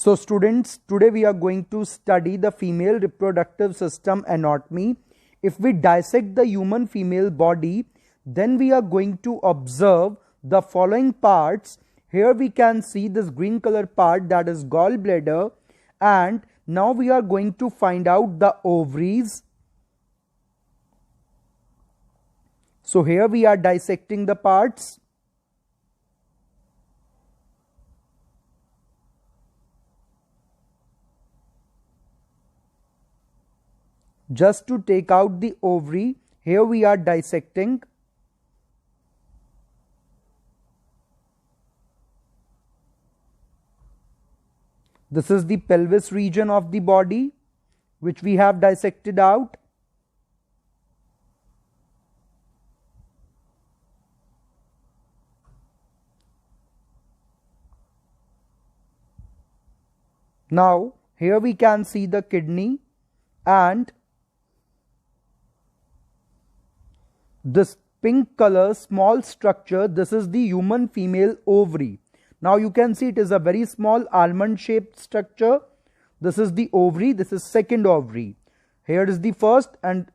So students, today we are going to study the female reproductive system anatomy. If we dissect the human female body, then we are going to observe the following parts. Here we can see this green color part, that is gallbladder, and now we are going to find out the ovaries. So here we are dissecting the parts. Just to take out the ovary, here we are dissecting. This is the pelvis region of the body, which we have dissected out. Now, here we can see the kidney and this pink color small structure, this is the human female ovary. Now you can see it is a very small almond shaped structure. This is the ovary, this is second ovary. Here is the first, and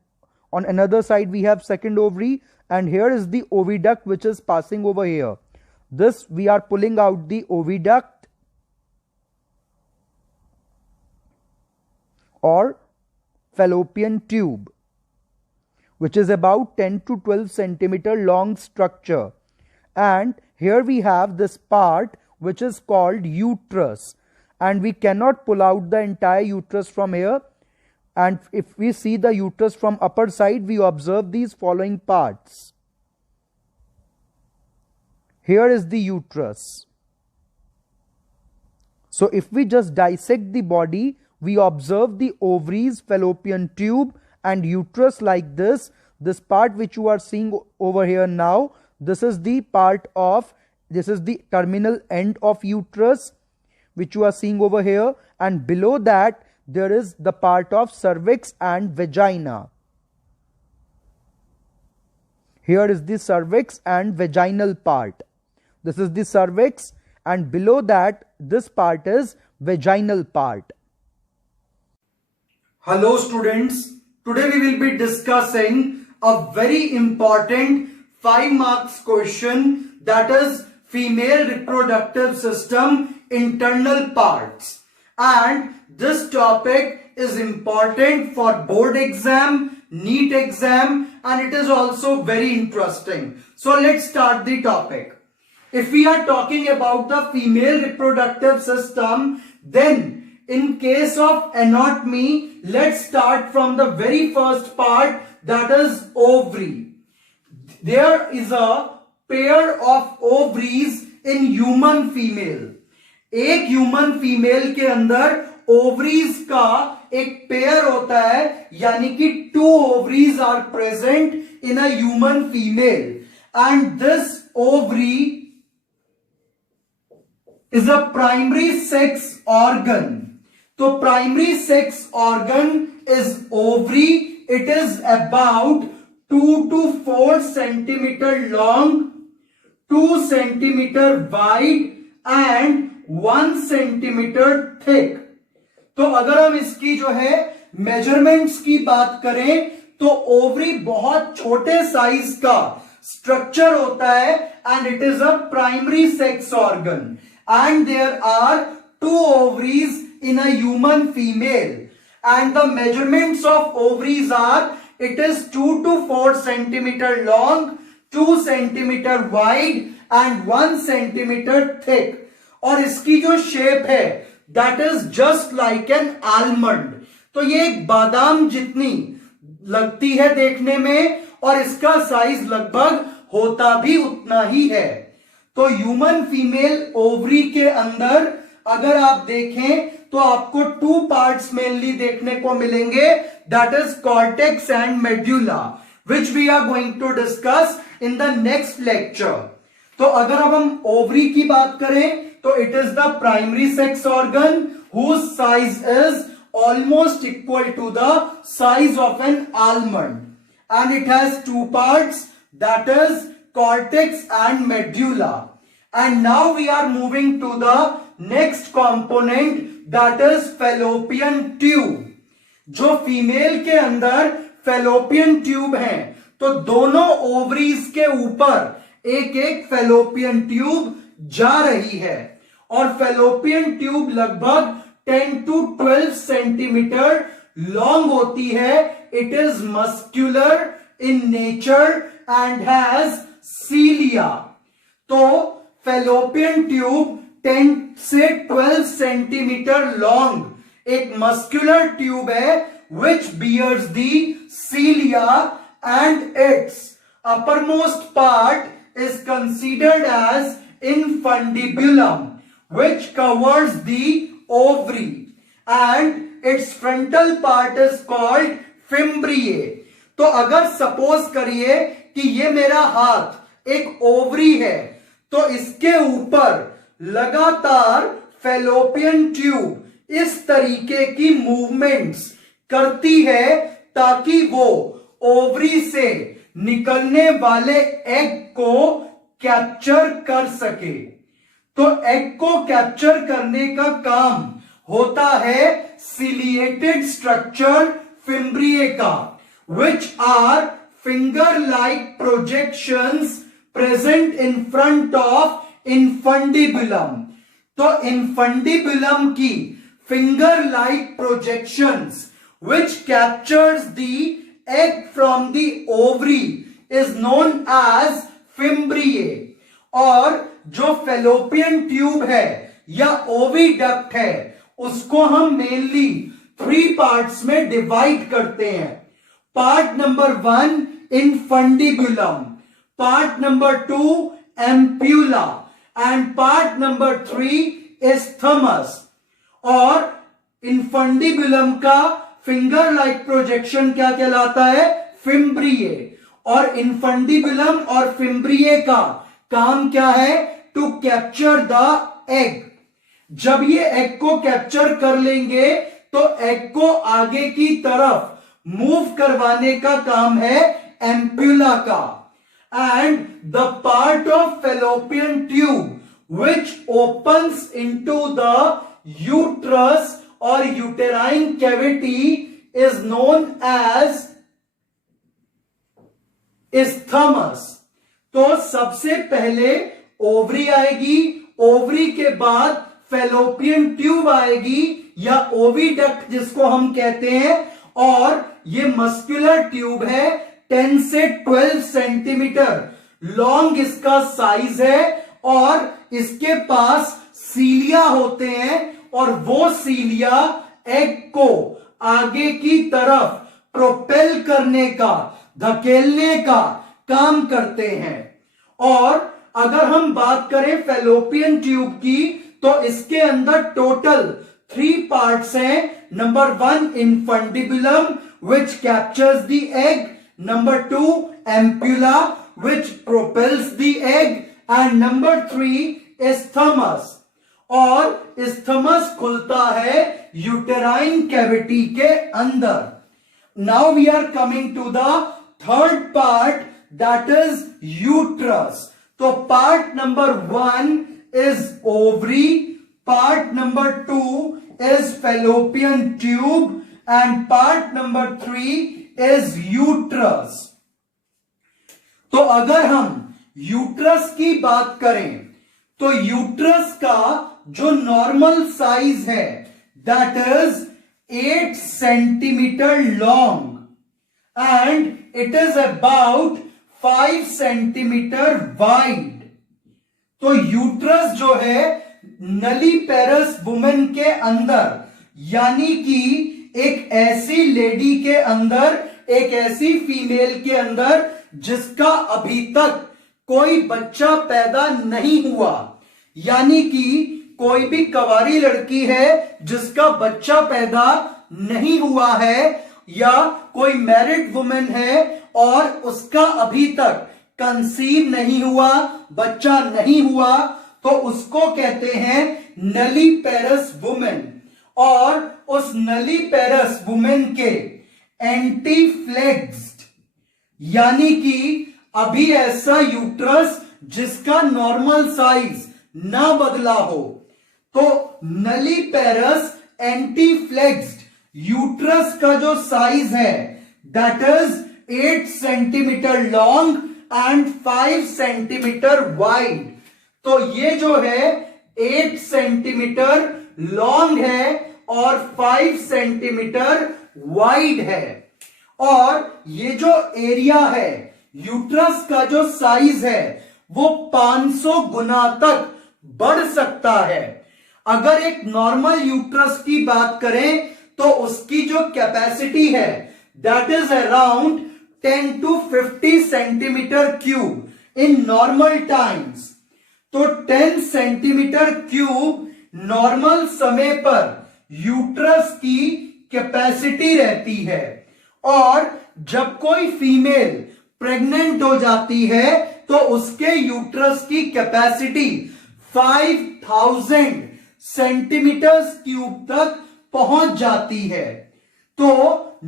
on another side we have second ovary, and here is the oviduct which is passing over here. This we are pulling out the oviduct or fallopian tube, which is about 10 to 12 centimeter long structure. And here we have this part which is called uterus, and we cannot pull out the entire uterus from here. And if we see the uterus from upper side, we observe these following parts. Here is the uterus. So if we just dissect the body, we observe the ovaries, fallopian tube and uterus like this. This part which you are seeing over here now, this is the terminal end of uterus which you are seeing over here, and below that there is the part of cervix and vagina. Here is the cervix and vaginal part. This is the cervix, and below that this part is vaginal part. Hello students, today we will be discussing a very important 5 marks question, that is female reproductive system internal parts, and this topic is important for board exam, NEET exam, and it is also very interesting. So let's start the topic. If we are talking about the female reproductive system, then in case of anatomy, let's start from the very first part, that is ovary. There is a pair of ovaries in human female. एक human female के अंदर ovaries का एक pair होता है, यानी कि 2 ovaries are present in a human female, and this ovary is a primary sex organ. So primary sex organ is ovary. It is about 2 to 4 centimeter long, 2 centimeter wide and 1 centimeter thick. तो अगर हम इसकी जो है measurements की बात करें, तो ओवरी बहुत छोटे साइज का स्ट्रक्चर होता है, and it is a primary sex organ, and there are 2 ovaries in a human female, and the measurements of ovaries are, it is 2 to 4 centimeter long, 2 centimeter wide and 1 centimeter thick. और इसकी जो shape है, that is just like an almond. तो ये एक बादाम जितनी लगती है देखने में, और इसका साइज लगभग होता भी उतना ही है. तो ह्यूमन फीमेल ओवरी के अंदर अगर आप देखें तो आपको 2 पार्ट्स मेनली देखने को मिलेंगे, that is cortex and medulla, which we are going to discuss in the next lecture. तो अगर अब हम ओवरी की बात करें, तो it is the primary sex organ whose size is almost equal to the size of an almond, and it has 2 parts, that is cortex and medulla. And now we are moving to the next component that is fallopian tube. जो female के अंदर fallopian tube है, तो दोनों ovaries के ऊपर एक एक फैलोपियन ट्यूब जा रही है और फैलोपियन ट्यूब लगभग 10 to 12 सेंटीमीटर लॉन्ग होती है। It is muscular in nature and has cilia. तो फैलोपियन ट्यूब 10 से 12 सेंटीमीटर लॉन्ग एक मस्क्यूलर ट्यूब है which bears the cilia, and its uppermost part is considered as infundibulum, which covers the ovary, and its frontal part is called fimbriae. तो अगर suppose करिए कि ये मेरा हाथ एक ओवरी है, तो इसके ऊपर लगातार फैलोपियन ट्यूब इस तरीके की मूवमेंट्स करती है ताकि वो ओवरी से निकलने वाले एग को कैप्चर कर सके। तो एग को कैप्चर करने का काम होता है सिलिएटेड स्ट्रक्चर फिम्ब्रिए का, which are finger-like projections present in front of infundibulum। तो infundibulum की finger-like projections which captures the egg from the ovary is known as fimbriae। और जो फैलोपियन ट्यूब है या ओविडक्ट है, उसको हम मेनली 3 पार्ट्स में डिवाइड करते हैं। Part number 1 infundibulum, part number 2 ampulla and part number 3 isthmus। और infundibulum का फिंगर लाइक प्रोजेक्शन क्या कहलाता है? फिम्ब्रिए। और infundibulum और फिम्ब्रिए का काम क्या है? To capture the egg. जब ये एग को कैप्चर कर लेंगे तो एग को आगे की तरफ मूव करवाने का काम है एम्प्यूला का। And the part of fallopian tube which opens into the uterus और uterine cavity is known as isthmus। तो सबसे पहले ओवरी आएगी, ओवरी के बाद फैलोपियन ट्यूब आएगी या ओविडक्ट जिसको हम कहते हैं, और ये मस्कुलर ट्यूब है। 10 से 12 सेंटीमीटर लॉन्ग इसका साइज है और इसके पास सीलिया होते हैं और वो सीलिया एग को आगे की तरफ प्रोपेल करने का, धकेलने का काम करते हैं। और अगर हम बात करें फैलोपियन ट्यूब की, तो इसके अंदर टोटल 3 पार्ट्स हैं। Number 1 infundibulum which captures the egg, number 2 ampulla which propels the egg, and number 3 isthmus। और isthmus खुलता है यूटेराइन कैविटी के अंदर। Now we are coming to the third part, that is uterus. तो part number 1 is ovary, part number 2 is fallopian tube, and part number 3 is uterus। तो अगर हम uterus की बात करें तो यूट्रस का जो नॉर्मल साइज है that is 8 centimetre long and it is about 5 centimetre wide. तो यूट्रस जो है नलीपेरस वुमेन के अंदर, यानी कि एक ऐसी लेडी के अंदर, एक ऐसी फीमेल के अंदर जिसका अभी तक कोई बच्चा पैदा नहीं हुआ, यानी कि कोई भी कवारी लड़की है जिसका बच्चा पैदा नहीं हुआ है, या कोई मैरिड वुमेन है और उसका अभी तक कंसीव नहीं हुआ, बच्चा नहीं हुआ, तो उसको कहते हैं नलीपेरस वुमेन। और उस नलीपेरस वुमेन के एंटीफ्लेक्स्ड, यानी कि अभी ऐसा यूट्रस जिसका नॉर्मल साइज ना बदला हो, तो नलीपेरस एंटीफ्लेक्स्ड यूट्रस का जो साइज है that is 8 centimetre long and 5 centimetre wide. तो ये जो है 8 सेंटीमीटर लॉन्ग है और 5 सेंटीमीटर वाइड है। और ये जो एरिया है यूट्रस का जो साइज है वो 500 गुना तक बढ़ सकता है। अगर एक नॉर्मल यूट्रस की बात करें तो उसकी जो कैपेसिटी है that is around 10 to 50 centimetre cube in normal times. तो 10 सेंटीमीटर क्यूब नॉर्मल समय पर यूट्रस की कैपेसिटी रहती है। और जब कोई फीमेल प्रेग्नेंट हो जाती है तो उसके यूट्रस की कैपेसिटी 5000 सेंटीमीटर क्यूब तक पहुंच जाती है। तो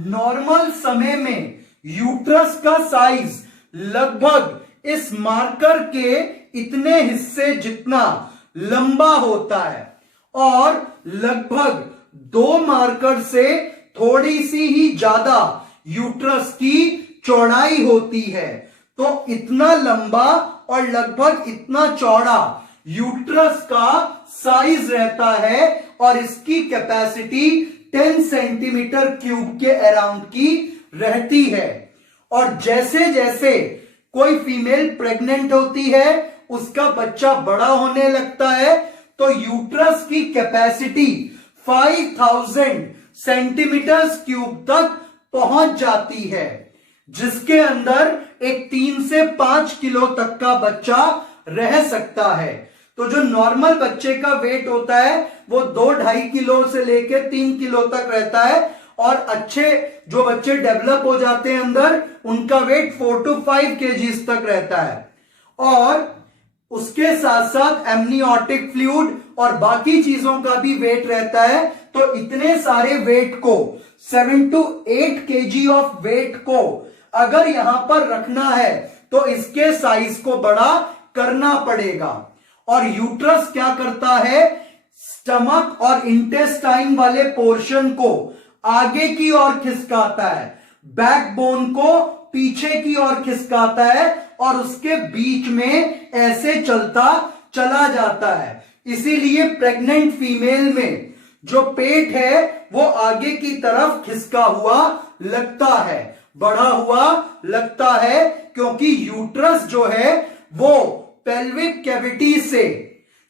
नॉर्मल समय में यूट्रस का साइज लगभग इस मार्कर के इतने हिस्से जितना लंबा होता है और लगभग 2 मार्कर से थोड़ी सी ही ज्यादा यूट्रस की चौड़ाई होती है। तो इतना लंबा और लगभग इतना चौड़ा यूट्रस का साइज रहता है और इसकी कैपेसिटी 10 सेंटीमीटर क्यूब के अराउंड की रहती है। और जैसे जैसे कोई फीमेल प्रेग्नेंट होती है उसका बच्चा बड़ा होने लगता है तो यूट्रस की कैपेसिटी 5000 सेंटीमीटर क्यूब तक पहुंच जाती है, जिसके अंदर एक 3 से 5 किलो तक का बच्चा रह सकता है। तो जो नॉर्मल बच्चे का वेट होता है वो 2-2.5 किलो से लेकर 3 किलो तक रहता है और अच्छे जो बच्चे डेवलप हो जाते हैं अंदर उनका वेट 4 to 5 केजीज तक रहता है। और उसके साथ साथ एमनियोटिक फ्लूइड और बाकी चीजों का भी वेट रहता है। तो इतने सारे वेट को 7 to 8 केजी ऑफ वेट को अगर यहां पर रखना है तो इसके साइज को बड़ा करना पड़ेगा। और यूट्रस क्या करता है, स्टमक और इंटेस्टाइन वाले पोर्शन को आगे की ओर खिसकाता है, बैकबोन को पीछे की ओर खिसकाता है और उसके बीच में ऐसे चलता चला जाता है। इसीलिए प्रेग्नेंट फीमेल में जो पेट है वो आगे की तरफ खिसका हुआ लगता है, बढ़ा हुआ लगता है, क्योंकि यूट्रस जो है वो पेल्विक कैविटी से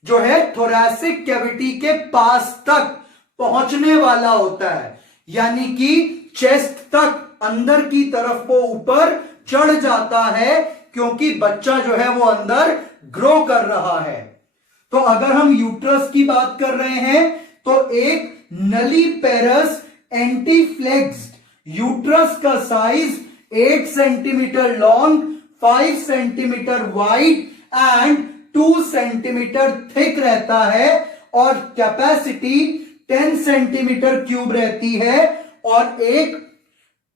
जो है थोरैसिक कैविटी के पास तक पहुंचने वाला होता है, यानी कि चेस्ट तक अंदर की तरफ वो ऊपर चढ़ जाता है, क्योंकि बच्चा जो है वो अंदर ग्रो कर रहा है। तो अगर हम यूट्रस की बात कर रहे हैं तो एक नलीपेरस एंटीफ्लेक्स्ड यूट्रस का size 8 centimetre long, 5 centimetre wide and 2 centimetre thick रहता है और कैपेसिटी 10 सेंटीमीटर क्यूब रहती है। और एक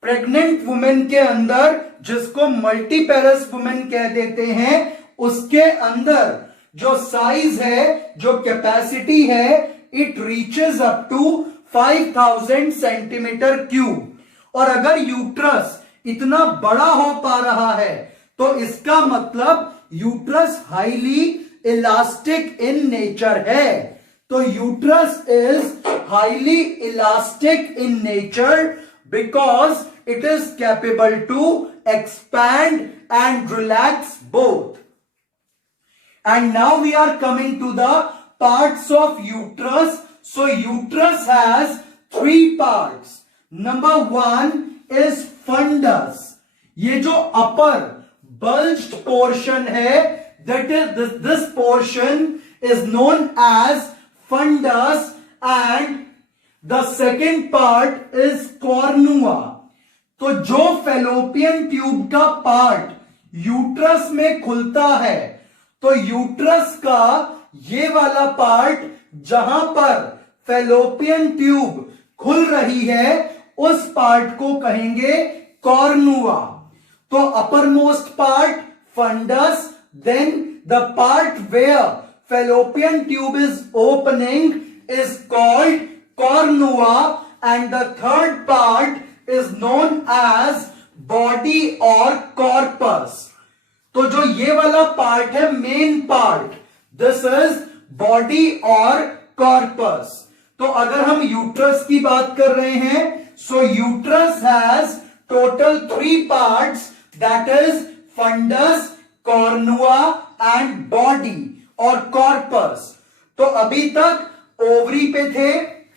प्रेग्नेंट वुमेन के अंदर, जिसको मल्टीपेरस वुमेन कह देते हैं, उसके अंदर जो साइज है, जो कैपेसिटी है, it reaches up to 5000 centimetre cube. और अगर यूट्रस इतना बड़ा हो पा रहा है तो इसका मतलब uterus highly elastic in nature है। तो uterus is highly elastic in nature because it is capable to expand and relax both. And now we are coming to the parts of uterus. So uterus has 3 parts. Number 1 is fundus. ये जो upper bulged portion है, that is this portion is known as fundus, and the second part is cornua. तो जो fallopian tube का part uterus में खुलता है, तो यूट्रस का ये वाला पार्ट जहां पर फैलोपियन ट्यूब खुल रही है उस पार्ट को कहेंगे कॉर्नुआ। तो upper most part fundus, then the part where fallopian tube is opening is called cornua, and the third part is known as body or corpus. तो जो ये वाला पार्ट है main part, this is body और corpus. तो अगर हम uterus की बात कर रहे हैं, so uterus has total 3 parts, that is fundus, cornua and body और कॉर्पस. तो अभी तक ओवरी पे थे.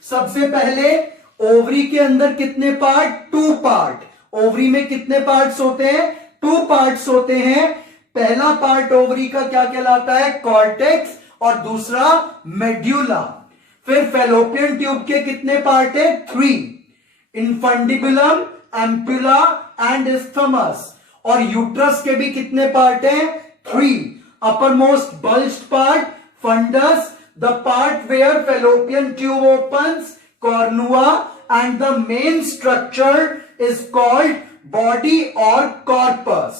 सबसे पहले ओवरी के अंदर कितने पार्ट? 2 पार्ट. ओवरी में कितने पार्ट्स होते हैं? 2 पार्ट्स होते हैं. पहला पार्ट ओवरी का क्या कहलाता है? कॉर्टेक्स, और दूसरा मेड्यूला. फिर फैलोपियन ट्यूब के कितने पार्ट है? 3. Infundibulum, ampulla and isthmus. और यूट्रस के भी कितने पार्ट हैं? 3. Upper most bulged part fundus, the part where fallopian tube opens, cornua, and the main structure is called body or corpus.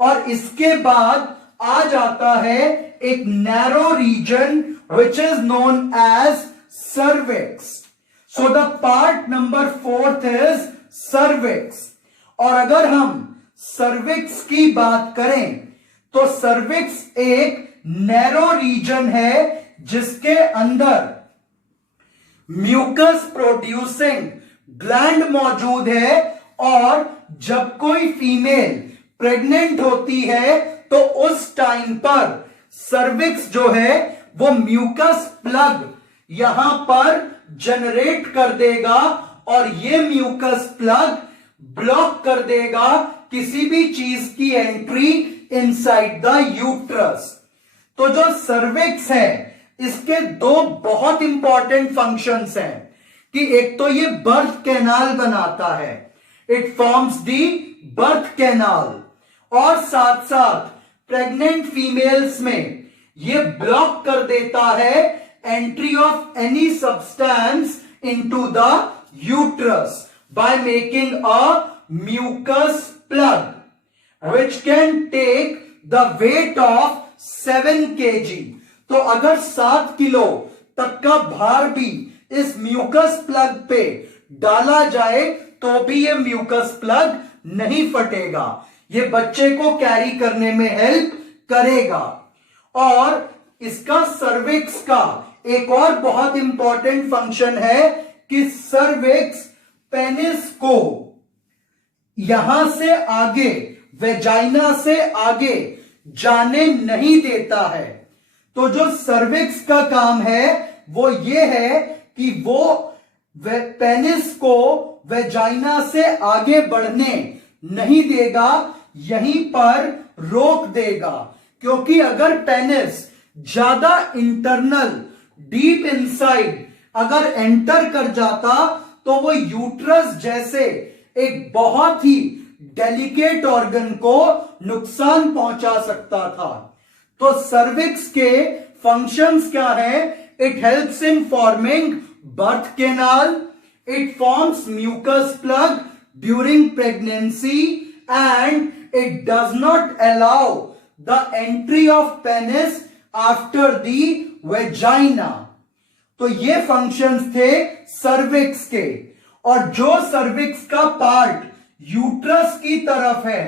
और इसके बाद आ जाता है एक narrow region which is known as cervix. So the part number 4th is cervix. और अगर हम cervix की बात करें तो cervix एक narrow region है जिसके अंदर म्यूकस प्रोड्यूसिंग ग्लैंड मौजूद है. और जब कोई फीमेल प्रेग्नेंट होती है तो उस टाइम पर सर्विक्स जो है वो म्यूकस प्लग यहां पर जनरेट कर देगा, और ये म्यूकस प्लग ब्लॉक कर देगा किसी भी चीज की एंट्री इनसाइड द यूट्रस. तो जो सर्विक्स है इसके 2 बहुत इंपॉर्टेंट फंक्शंस हैं कि एक तो ये बर्थ कैनाल बनाता है, it forms the birth canal, और साथ साथ प्रेग्नेंट फीमेल्स में ये ब्लॉक कर देता है entry of any substance into the uterus by making a mucus plug which can take the weight of 7 kg. तो अगर 7 किलो तक का भार भी इस म्यूकस प्लग पे डाला जाए तो भी ये म्यूकस प्लग नहीं फटेगा. ये बच्चे को कैरी करने में हेल्प करेगा. और इसका सर्विक्स का एक और बहुत इंपॉर्टेंट फंक्शन है कि सर्विक्स पेनिस को यहां से आगे, वेजाइना से आगे जाने नहीं देता है. तो जो सर्विक्स का काम है वो ये है कि वो पेनिस को वेजाइना से आगे बढ़ने नहीं देगा, यहीं पर रोक देगा. क्योंकि अगर पेनिस ज्यादा इंटरनल, डीप इनसाइड अगर एंटर कर जाता तो वो यूट्रस जैसे एक बहुत ही डेलिकेट ऑर्गन को नुकसान पहुंचा सकता था. तो सर्विक्स के फंक्शंस क्या है? It helps in forming birth canal, it forms mucus plug during pregnancy, and it does not allow the entry of penis after the vagina. तो ये फंक्शंस थे सर्विक्स के. और जो सर्विक्स का पार्ट यूट्रस की तरफ है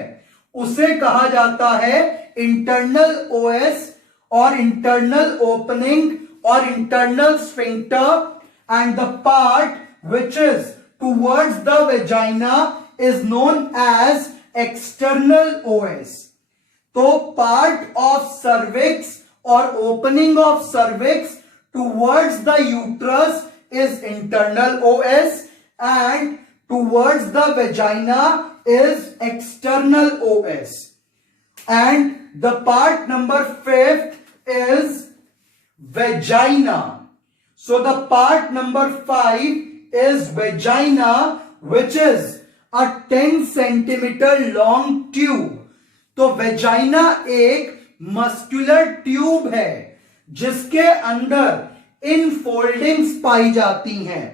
उसे कहा जाता है इंटरनल ओएस और इंटरनल ओपनिंग और internal sphincter, and the part which is towards the vagina is known as external OS. तो पार्ट ऑफ सर्विक्स और opening of cervix towards the uterus is internal OS and towards the vagina is external OS. And the part number 5th is vagina. So the part number 5 is vagina, which is a 10 centimeter long tube. तो vagina एक muscular tube है जिसके अंदर infoldings पाई जाती हैं.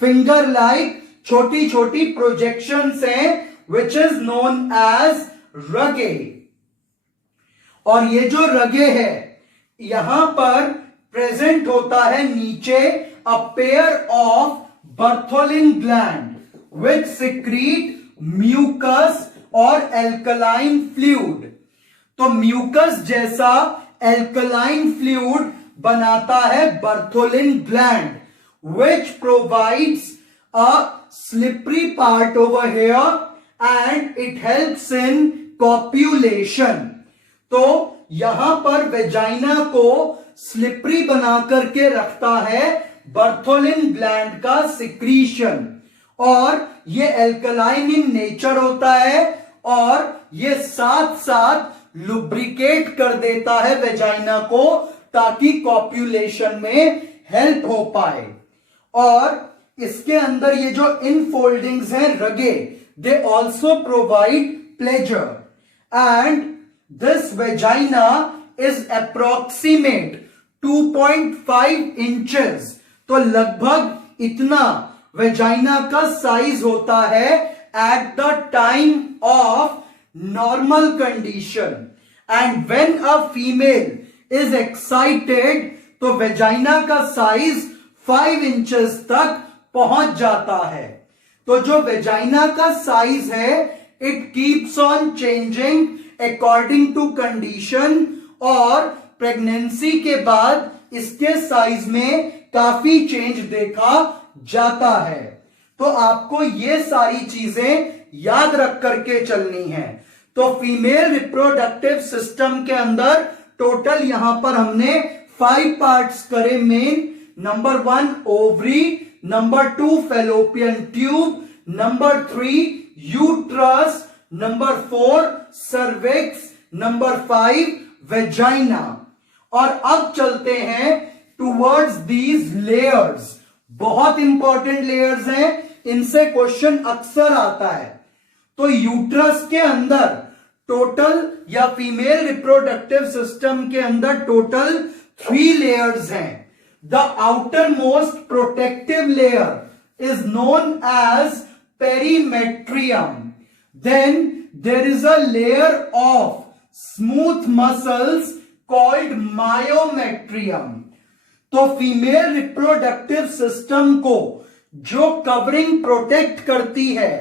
Finger like छोटी छोटी projections हैं विच इज नोन एज रगे. और ये जो रगे है यहां पर प्रेजेंट होता है नीचे a pair of Bartholin gland which secrete mucus और एल्कलाइन फ्लूइड। तो म्यूकस जैसा एल्कलाइन फ्लूइड बनाता है Bartholin gland which provides a slippery part over here and it helps in copulation. तो यहां पर वेजाइना को स्लिपरी बना करके रखता है बर्थोलिन ग्लैंड का सिक्रीशन, और ये एल्कलाइन इन नेचर होता है और ये साथ साथ लुब्रिकेट कर देता है वेजाइना को ताकि कॉप्यूलेशन में हेल्प हो पाए। और इसके अंदर ये जो इनफोल्डिंग्स हैं rugae, they also provide pleasure and this vagina is approximate 2.5 inches. तो लगभग इतना वेजाइना का साइज होता है at the time of normal condition, and when a female is excited तो वेजाइना का साइज 5 इंचेस तक पहुंच जाता है। तो जो वेजाइना का साइज है it keeps on changing according to condition, और प्रेगनेंसी के बाद इसके साइज में काफी चेंज देखा जाता है। तो आपको ये सारी चीजें याद रख करके चलनी है। तो फीमेल रिप्रोडक्टिव सिस्टम के अंदर टोटल यहां पर हमने 5 पार्ट्स करे main. Number 1 ovary, number 2 fallopian tube, number 3 uterus, number 4 cervix, number 5 vagina. और अब चलते हैं टुवर्ड्स दीज लेयर्स। बहुत इंपॉर्टेंट लेयर्स हैं, इनसे क्वेश्चन अक्सर आता है। तो यूट्रस के अंदर टोटल या फीमेल रिप्रोडक्टिव सिस्टम के अंदर टोटल 3 लेयर्स हैं। The outer most protective layer is known as perimetrium. Then there is a layer of smooth muscles called myometrium. तो फीमेल रिप्रोडक्टिव सिस्टम को जो कवरिंग प्रोटेक्ट करती है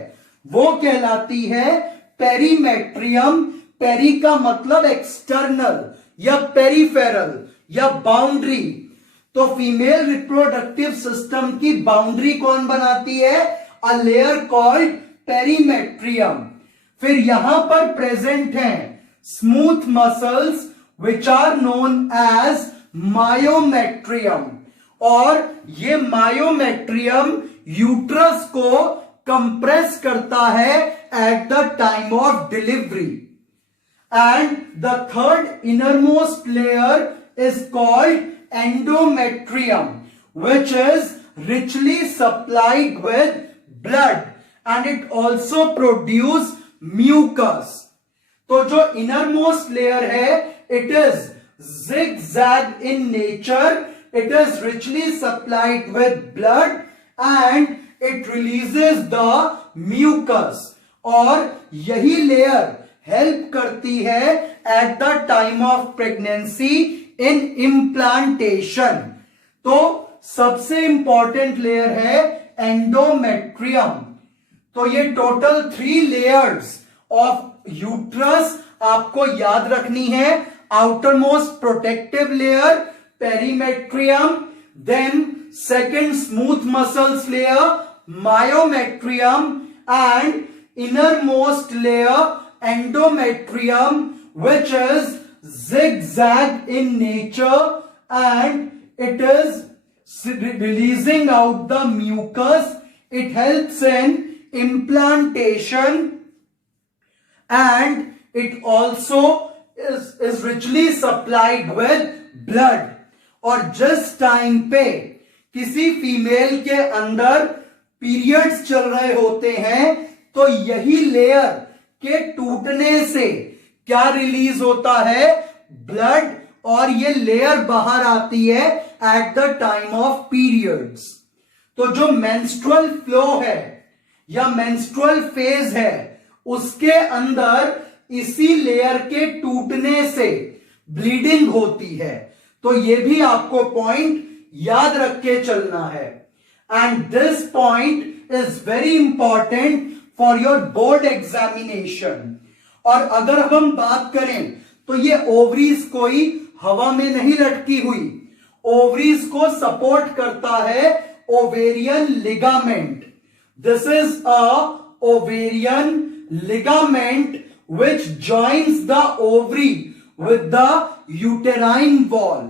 वो कहलाती है पेरीमेट्रियम। पेरी का मतलब एक्सटर्नल या पेरीफेरल या बाउंड्री। तो फीमेल रिप्रोडक्टिव सिस्टम की बाउंड्री कौन बनाती है? A layer called perimetrium. फिर यहां पर प्रेजेंट हैं smooth muscles which are known as myometrium, और ये मायोमेट्रियम यूट्रस को कंप्रेस करता है at the time of delivery. And the third innermost layer is called endometrium which is richly supplied with blood and it also produce mucus। तो जो innermost layer है it is zigzag in nature, it is richly supplied with blood and it releases the mucus, और यही layer help करती है at the time of pregnancy in implantation. तो सबसे important layer है एंडोमेट्रियम। तो ये टोटल 3 लेयर्स ऑफ यूट्रस आपको याद रखनी है। Outer most protective layer perimetrium, then second smooth muscles layer myometrium, and innermost layer endometrium which is zigzag in nature and it is releasing out the mucus. It helps in implantation and it also is richly supplied with blood। और जिस time पे किसी female के अंदर periods चल रहे होते हैं तो यही लेयर के टूटने से क्या रिलीज होता है? ब्लड, और ये लेयर बाहर आती है at the time of periods. तो जो मेंस्ट्रुअल फ्लो है या मेंस्ट्रुअल फेज है उसके अंदर इसी लेयर के टूटने से ब्लीडिंग होती है। तो ये भी आपको पॉइंट याद रख के चलना है। And this point is very important for your board examination. और अगर हम बात करें तो ये ओवरीज कोई हवा में नहीं लटकी हुई, ओवरीज को सपोर्ट करता है ovarian ligament. This is a ovarian ligament which joins the ovary with the uterine wall।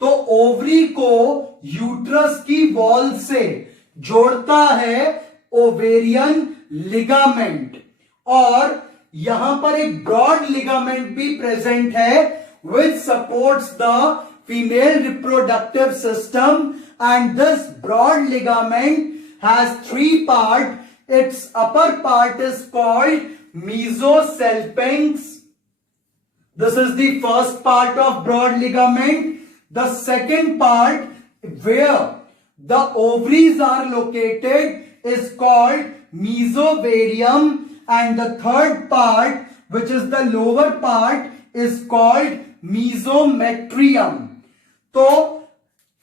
तो ओवरी को यूट्रस की वॉल से जोड़ता है ओवेरियन लिगामेंट। और यहां पर एक ब्रॉड लिगामेंट भी प्रेजेंट है which supports the female reproductive system, and this broad ligament has three parts. Its upper part is called mesosalpinx. This is the first part of broad ligament. The second part, where the ovaries are located, is called mesovarium, and the third part, which is the lower part, is called mesometrium। तो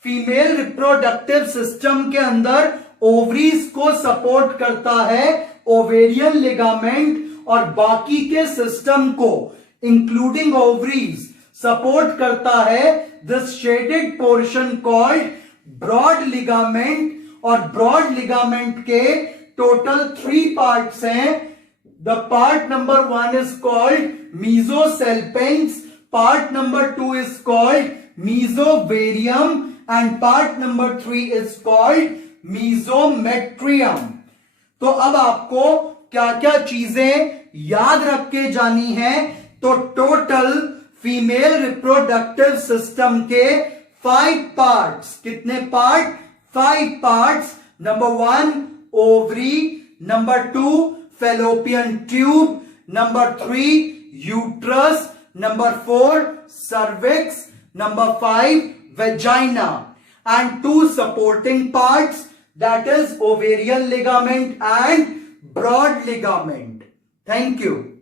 female reproductive system के अंदर ovaries को support करता है ovarian ligament, और बाकी के system को इंक्लूडिंग ओवरीज सपोर्ट करता है this shaded portion called broad ligament. और ब्रॉड लिगामेंट के टोटल 3 पार्ट्स हैं। The part number 1 is called mesosalpinx, part number 2 is called mesovarium, and part number 3 is called mesometrium। तो अब आपको क्या क्या चीजें याद रख के जानी है? तो टोटल फीमेल रिप्रोडक्टिव सिस्टम के 5 पार्ट्स। कितने part? 5 parts. Number 1 ovary, number 2 fallopian tube, number 3 uterus, number 4 cervix, number 5 vagina, and 2 supporting parts, that is ovarian ligament and broad ligament। Thank you।